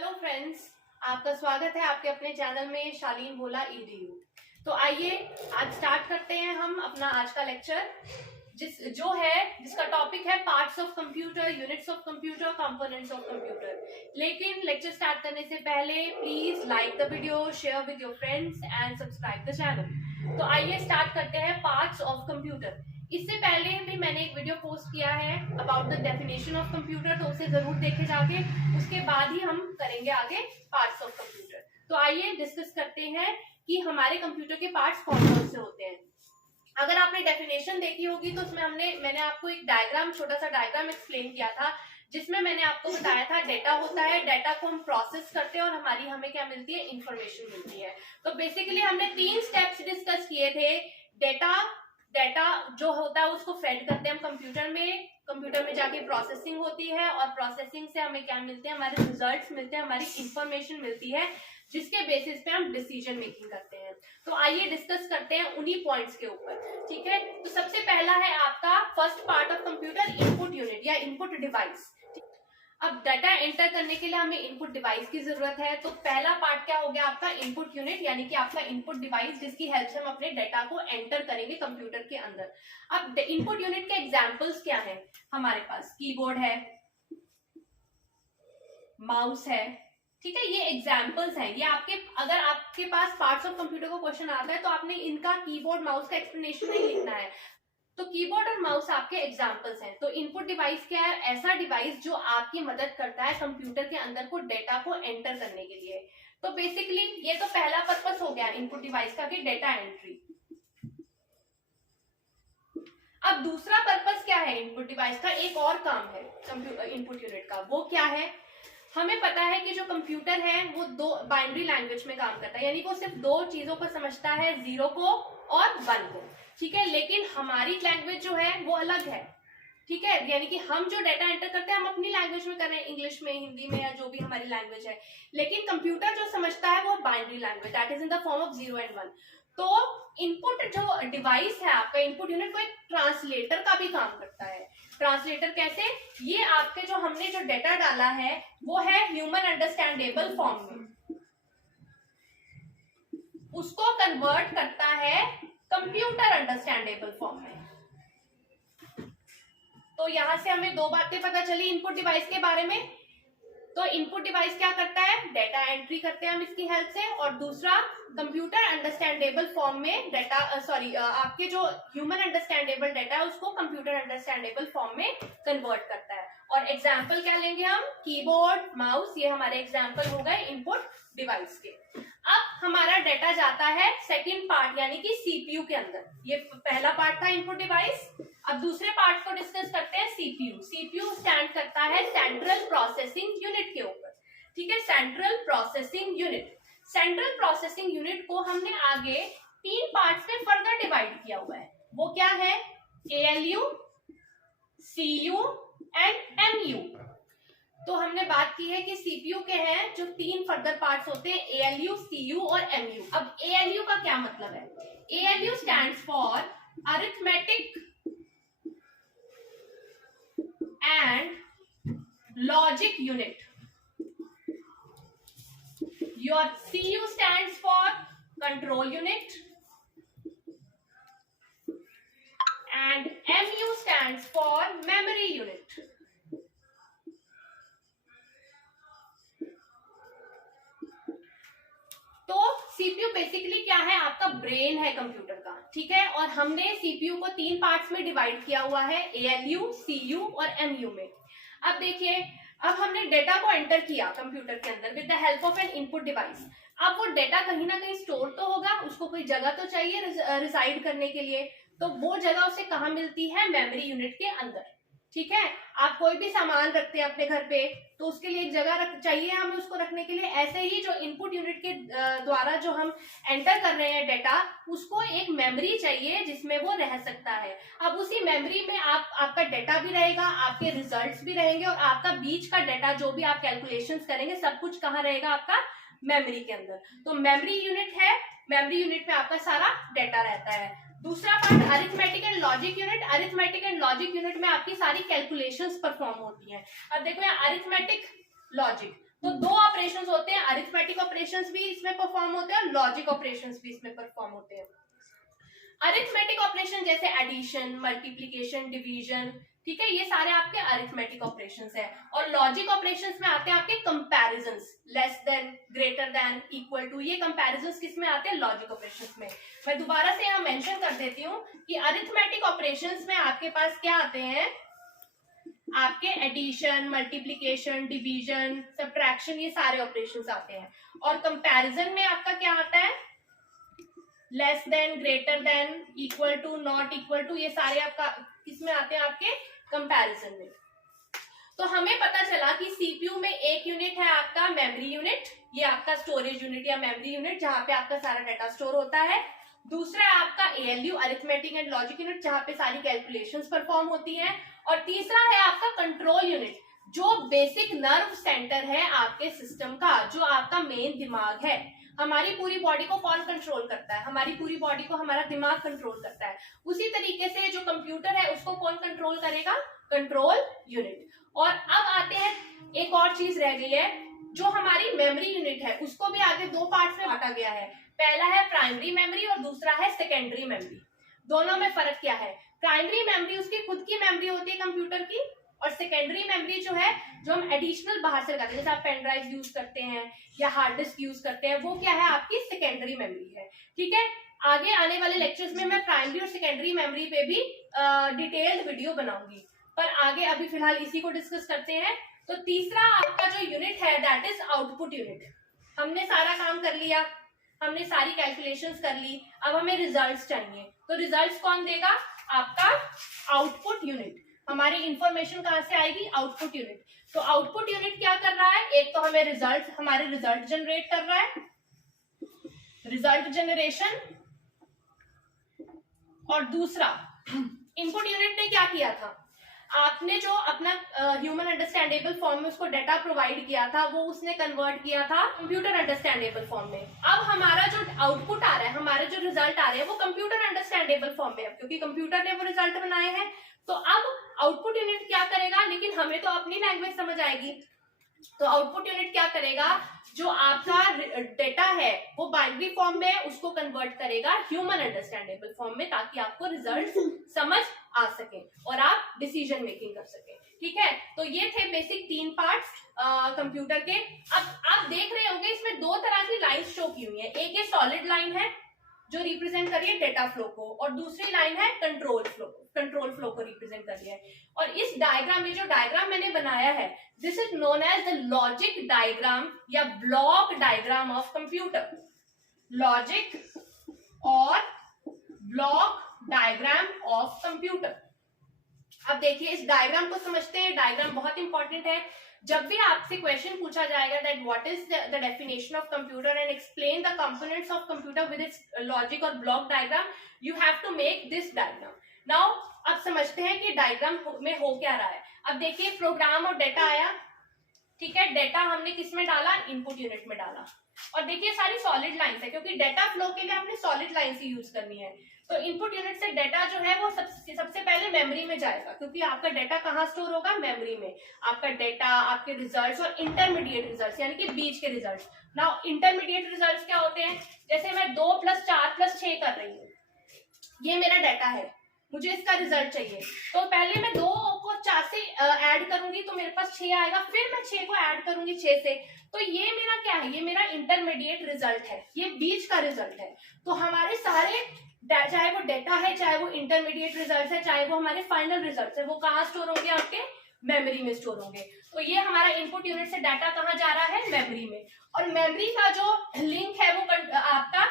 Hello friends, आपका स्वागत है आपके अपने चैनल में शालीन भोला EDU। तो आइए आज स्टार्ट करते हैं हम अपना आज का लेक्चर जिसका टॉपिक है parts of computer, units of computer, components of computer. लेकिन लेक्चर स्टार्ट करने से पहले please like the video, share with your friends and subscribe the channel. तो आइए स्टार्ट करते हैं पार्ट्स ऑफ कंप्यूटर। इससे पहले भी मैंने एक वीडियो पोस्ट किया है about the definition of computer, तो उसे जरूर देखे जाके। उसके बाद ही हम करेंगे आगे पार्ट्स ऑफ कंप्यूटर। तो आइए डिस्कस करते हैं कि हमारे कंप्यूटर के पार्ट्स कौन कौन से होते हैं। अगर आपने डेफिनेशन देखी होगी तो उसमें मैंने आपको एक छोटा सा डायग्राम एक्सप्लेन किया था, जिसमें मैंने आपको बताया था डेटा होता है, डेटा को हम प्रोसेस करते हैं और हमें क्या मिलती है, इंफॉर्मेशन मिलती है। तो बेसिकली हमने 3 स्टेप्स डिस्कस किए थे। डेटा जो होता है उसको फेड करते हैं हम कंप्यूटर में जाके प्रोसेसिंग होती है और प्रोसेसिंग से हमें क्या मिलते हैं, हमारे रिजल्ट्स मिलते हैं, हमारी इंफॉर्मेशन मिलती है, जिसके बेसिस पे हम डिसीजन मेकिंग करते हैं। तो आइए डिस्कस करते हैं उन्हीं पॉइंट्स के ऊपर, ठीक है। तो सबसे पहला है आपका first part of computer, input unit या इनपुट डिवाइस। अब डाटा एंटर करने के लिए हमें इनपुट डिवाइस की जरूरत है। तो पहला पार्ट क्या हो गया आपका, इनपुट यूनिट, यानी कि आपका इनपुट डिवाइस, जिसकी हेल्प से हम अपने डाटा को एंटर करेंगे कंप्यूटर के अंदर। अब इनपुट यूनिट के एग्जांपल्स क्या हैं हमारे पास, कीबोर्ड है, माउस है, ठीक है, ये एग्जांपल्स हैं। ये अगर आपके पास पार्ट्स ऑफ कंप्यूटर को क्वेश्चन आता है तो आपने इनका कीबोर्ड माउस का एक्सप्लेनेशन नहीं लिखना है। तो कीबोर्ड और माउस आपके एग्जांपल्स हैं। तो इनपुट डिवाइस क्या है, ऐसा डिवाइस जो आपकी मदद करता है कंप्यूटर के अंदर को डेटा को एंटर करने के लिए। तो बेसिकली ये तो पहला पर्पस हो गया इनपुट डिवाइस का कि डेटा एंट्री। अब दूसरा पर्पस क्या है इनपुट डिवाइस का, एक और काम है इनपुट यूनिट का, वो क्या है, हमें पता है कि जो कंप्यूटर है वो 2 बाइनरी लैंग्वेज में काम करता है, यानी वो सिर्फ 2 चीजों को समझता है, 0 को और 1 को, ठीक है। लेकिन हमारी लैंग्वेज जो है वो अलग है, ठीक है, यानी कि हम जो डेटा एंटर करते हैं हम अपनी लैंग्वेज में कर रहे हैं, इंग्लिश में, हिंदी में, या जो भी हमारी लैंग्वेज है। लेकिन कंप्यूटर जो समझता है वो binary language, that is in the form of 0 and 1। तो इनपुट जो डिवाइस है आपका, इनपुट यूनिट, वो एक ट्रांसलेटर का भी काम करता है। ट्रांसलेटर कैसे, ये आपके जो हमने जो डेटा डाला है वो है ह्यूमन अंडरस्टैंडेबल फॉर्म में, उसको कन्वर्ट करता है कंप्यूटर अंडरस्टैंडेबल फॉर्म में। तो यहां से हमें 2 बातें पता चली इनपुट डिवाइस के बारे में। तो इनपुट डिवाइस क्या करता है, डेटा एंट्री करते हैं हम इसकी हेल्प से, और दूसरा कंप्यूटर अंडरस्टैंडेबल फॉर्म में डेटा आपके जो ह्यूमन अंडरस्टैंडेबल डेटा है उसको कंप्यूटर अंडरस्टैंडेबल फॉर्म में कन्वर्ट करता है। और एग्जाम्पल क्या लेंगे हम, कीबोर्ड, माउस, ये हमारे एग्जाम्पल हो गए इनपुट डिवाइस के। अब हमारा डेटा जाता है सेकंड पार्ट यानी कि सीपीयू के अंदर। ये पहला पार्ट था इनपुट डिवाइस। अब दूसरे पार्ट को डिस्कस करते हैं सीपीयू। सीपीयू स्टैंड करता है सेंट्रल प्रोसेसिंग यूनिट के ऊपर, ठीक है, central processing unit. Central processing unit को हमने आगे 3 पार्ट्स में फर्दर डिवाइड किया हुआ है। वो क्या है, ALU, CU एंड MU। तो हमने बात की है कि सीपीयू के हैं जो 3 फर्दर पार्ट्स होते हैं, ALU, CU और MU। अब ALU का क्या मतलब है, ALU stands for arithmetic and logic unit. Your CU stands for control unit and MU stands for memory unit. तो सीपीयू बेसिकली क्या है, आपका ब्रेन है कंप्यूटर का, ठीक है। और हमने सीपीयू को 3 पार्ट्स में डिवाइड किया हुआ है, ALU, CU और MU में। अब देखिए, अब हमने डेटा को एंटर किया कंप्यूटर के अंदर with the help of N input device. अब वो डेटा कहीं ना कहीं स्टोर तो होगा, उसको कोई जगह तो चाहिए रिसाइड करने के लिए। तो वो जगह उसे कहाँ मिलती है, मेमोरी यूनिट के अंदर, ठीक है। आप कोई भी सामान रखते हैं अपने घर पे तो उसके लिए एक जगह चाहिए हमें उसको रखने के लिए। ऐसे ही जो इनपुट यूनिट के द्वारा जो हम एंटर कर रहे हैं डेटा, उसको एक मेमोरी चाहिए जिसमें वो रह सकता है। अब उसी मेमोरी में आपका डेटा भी रहेगा, आपके रिजल्ट्स भी रहेंगे, और आपका बीच का डेटा जो भी आप कैलकुलेशंस करेंगे सब कुछ कहाँ रहेगा, आपका मेमोरी के अंदर। तो मेमोरी यूनिट है, मेमोरी यूनिट में आपका सारा डेटा रहता है। दूसरा part arithmetic and logic unit. Arithmetic and logic unit में आपकी सारी कैलकुलेशंस परफॉर्म होती हैं। अब देखो यहाँ अरिथमेटिक, लॉजिक, तो 2 ऑपरेशन होते हैं, अरिथमेटिक ऑपरेशंस भी इसमें परफॉर्म होते हैं और लॉजिक ऑपरेशंस भी इसमें परफॉर्म होते हैं। अरिथमेटिक ऑपरेशन जैसे एडिशन, मल्टीप्लिकेशन, डिवीजन, ठीक है, ये सारे आपके अरिथमेटिक ऑपरेशंस है। और लॉजिक ऑपरेशंस में आते हैं आपके comparisons, less than, greater than, equal to, ये कंपैरिजंस किस में आते हैं? लॉजिक ऑपरेशंस में। मैं दोबारा से यहाँ मेंशन कर देती हूँ कि अरिथमेटिक ऑपरेशंस में आपके पास क्या आते हैं? आपके एडिशन, मल्टीप्लिकेशन, डिवीजन, सब्ट्रैक्शन, ये सारे ऑपरेशंस आते हैं। और कंपैरिजन में आपका क्या आता है? Less than, greater than, equal to, not equal to, ये सारे आपका किसमें आते हैं? आपके कंपैरिजन में। तो हमें पता चला कि सीपीयू में एक यूनिट है आपका मेमोरी यूनिट, ये आपका स्टोरेज यूनिट या मेमोरी यूनिट जहां पे आपका सारा डाटा स्टोर होता है। दूसरा है आपका ALU, arithmetic and logic unit, जहां पे सारी कैलकुलेशंस परफॉर्म होती हैं। और तीसरा है आपका कंट्रोल यूनिट, जो बेसिक नर्व सेंटर है आपके सिस्टम का, जो आपका मेन दिमाग है। हमारी पूरी बॉडी को कौन कंट्रोल करता है? हमारी पूरी बॉडी को हमारा दिमाग कंट्रोल करता है। उसी तरीके से जो कंप्यूटर है उसको कौन कंट्रोल करेगा? Control unit. और अब आते हैं, एक और चीज रह गई है, जो हमारी मेमोरी यूनिट है उसको भी आगे दो पार्ट्स में बांटा गया है। पहला है प्राइमरी मेमोरी और दूसरा है सेकेंडरी मेमोरी। दोनों में फर्क क्या है? प्राइमरी मेमोरी उसकी खुद की मेमोरी होती है कंप्यूटर की, और सेकेंडरी मेमोरी जो है, जो हम एडिशनल बाहर से लगाते हैं, जैसे आप पेन ड्राइव यूज करते हैं या हार्ड डिस्क यूज करते हैं, वो क्या है? आपकी सेकेंडरी मेमोरी है। ठीक है, आगे आने वाले लेक्चर्स में मैं प्राइमरी और सेकेंडरी मेमोरी पे भी डिटेल्ड वीडियो बनाऊंगी, पर आगे अभी फिलहाल इसी को डिस्कस करते हैं। तो तीसरा आपका जो यूनिट है दैट इज आउटपुट यूनिट। हमने सारा काम कर लिया, हमने सारी कैलकुलेशंस कर ली, अब हमें रिजल्ट्स चाहिए। तो रिजल्ट्स कौन देगा? आपका आउटपुट यूनिट। हमारी इंफॉर्मेशन कहां से आएगी? Output unit. तो आउटपुट यूनिट क्या कर रहा है? एक तो हमें हमारे रिजल्ट जनरेट कर रहा है, रिजल्ट जनरेशन, और दूसरा इनपुट यूनिट ने क्या किया था? आपने जो अपना ह्यूमन अंडरस्टैंडेबल फॉर्म में उसको डाटा प्रोवाइड किया था, वो उसने कन्वर्ट किया था कंप्यूटर अंडरस्टैंडेबल फॉर्म में। अब हमारा जो आउटपुट आ रहा है, हमारे जो रिजल्ट आ रहे हैं, वो कंप्यूटर अंडरस्टैंडेबल फॉर्म में है, क्योंकि कंप्यूटर ने वो रिजल्ट बनाए हैं। तो अब आउटपुट यूनिट क्या करेगा? लेकिन हमें तो अपनी लैंग्वेज समझ आएगी, तो आउटपुट यूनिट क्या करेगा? जो आपका डेटा है वो बाइनरी फॉर्म में है, उसको कन्वर्ट करेगा ह्यूमन अंडरस्टैंडेबल फॉर्म में, ताकि आपको रिजल्ट समझ आ सके और आप डिसीजन मेकिंग कर सके। ठीक है, तो ये थे बेसिक 3 पार्ट्स कंप्यूटर के। अब आप देख रहे होंगे इसमें 2 तरह की लाइन शो की हुई है। एक ये सॉलिड लाइन है जो रिप्रेजेंट कर रही है डेटा फ्लो को, और दूसरी लाइन है कंट्रोल फ्लो को रिप्रेजेंट कर रही है। और इस डायग्राम में, जो डायग्राम मैंने बनाया है, this is known as the logic diagram या block diagram of computer. Logic और ब्लॉक डायग्राम ऑफ कंप्यूटर। अब देखिए इस डायग्राम को समझते हैं, डायग्राम बहुत इंपॉर्टेंट है। जब भी आपसे क्वेश्चन पूछा जाएगा that what is the definition of computer and explain the components of computer with its logic और block diagram, you have to make this diagram. Now अब समझते हैं कि डायग्राम में हो क्या रहा है। अब देखिए प्रोग्राम और डेटा आया, ठीक है, डेटा हमने किस में डाला? इनपुट यूनिट में डाला। और देखिए सारी सॉलिड लाइंस है, क्योंकि डेटा फ्लो के लिए आपने सॉलिड लाइंस ही यूज करनी है। तो इनपुट यूनिट से डेटा जो है वो सबसे पहले मेमोरी में जाएगा, क्योंकि आपका डेटा कहाँ स्टोर होगा? मेमोरी में। आपका डेटा, आपके रिजल्ट्स और इंटरमीडिएट रिजल्ट्स, यानी कि बीच के रिजल्ट्स। नाउ इंटरमीडिएट रिजल्ट्स क्या होते हैं? जैसे मैं 2 + 4 + 6 कर रही हूँ, ये मेरा डेटा है, मुझे इसका रिजल्ट चाहिए। तो पहले मैं 2 को 4 से ऐड करूंगी तो मेरे पास 6 आएगा, फिर मैं 6 को ऐड करूंगी 6 से। तो ये मेरा क्या है? ये मेरा इंटरमीडिएट रिजल्ट है, ये बीच का रिजल्ट है। तो हमारे सारे, चाहे वो डेटा है, चाहे वो इंटरमीडिएट रिजल्ट है, चाहे वो हमारे फाइनल रिजल्ट है, वो कहाँ स्टोर होंगे? आपके मेमोरी में स्टोर होंगे। तो ये हमारा इनपुट यूनिट से डाटा कहाँ जा रहा है? मेमोरी में। और मेमोरी का जो लिंक है वो आपका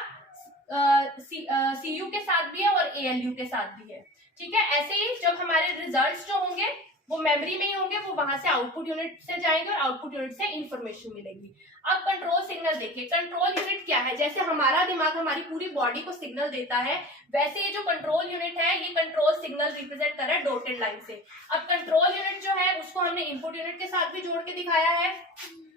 सीयू के साथ भी है और एएलयू के साथ भी है। ठीक है, ऐसे ही जब हमारे रिजल्ट्स जो होंगे वो मेमोरी में ही होंगे, वो वहां से आउटपुट यूनिट से जाएंगे और आउटपुट यूनिट से इंफॉर्मेशन मिलेगी। अब कंट्रोल सिग्नल देखिए, कंट्रोल यूनिट क्या है? जैसे हमारा दिमाग हमारी पूरी बॉडी को सिग्नल देता है, वैसे ये जो कंट्रोल यूनिट है ये कंट्रोल सिग्नल रिप्रेजेंट कर रहा है डॉटेड लाइन से। अब कंट्रोल यूनिट जो है उसको हमने इनपुट यूनिट के साथ भी जोड़ के दिखाया है,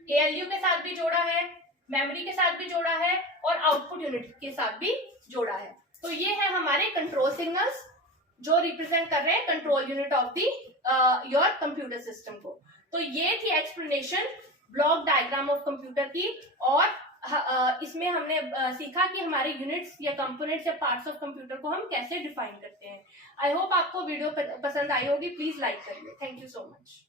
एएलयू के साथ भी जोड़ा है, मेमोरी के साथ भी जोड़ा है और आउटपुट यूनिट के साथ भी जोड़ा है। तो ये है हमारे कंट्रोल सिग्नल्स जो रिप्रेजेंट कर रहे हैं control unit of the your computer system को। तो ये थी explanation block diagram of computer की, और इसमें हमने सीखा कि हमारे यूनिट्स या कंपोनेंट्स या पार्ट्स ऑफ कंप्यूटर को हम कैसे डिफाइन करते हैं। आई होप आपको वीडियो पसंद आई होगी। प्लीज लाइक करिए। Thank you so much.